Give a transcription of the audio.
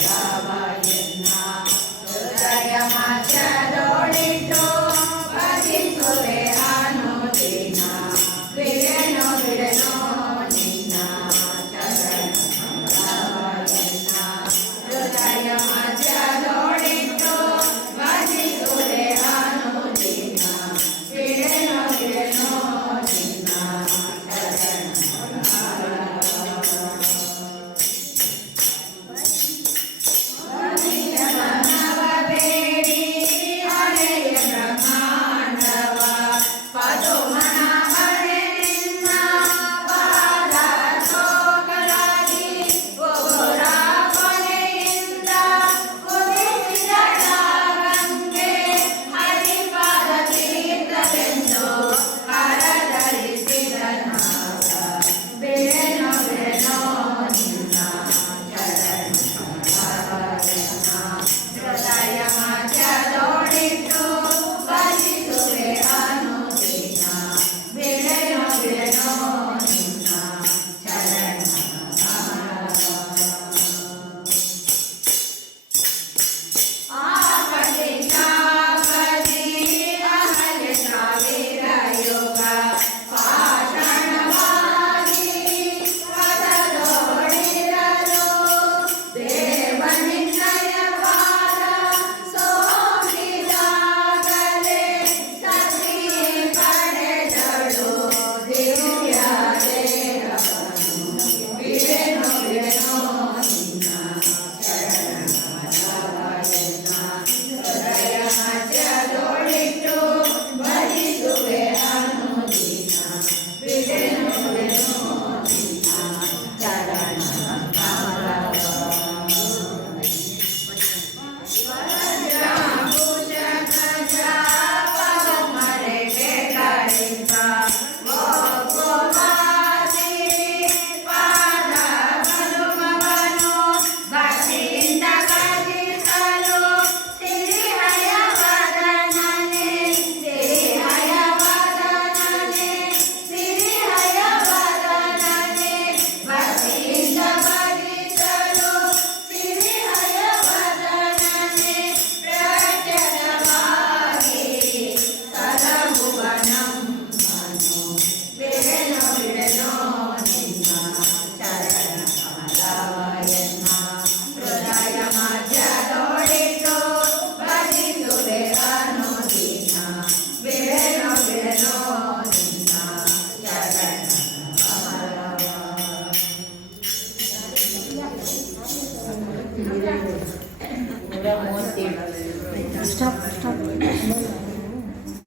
ചരണമരാഭയന്ന ഹൃദയമാശോളിട്ടോ പതിക്കുവേ Stop, stop.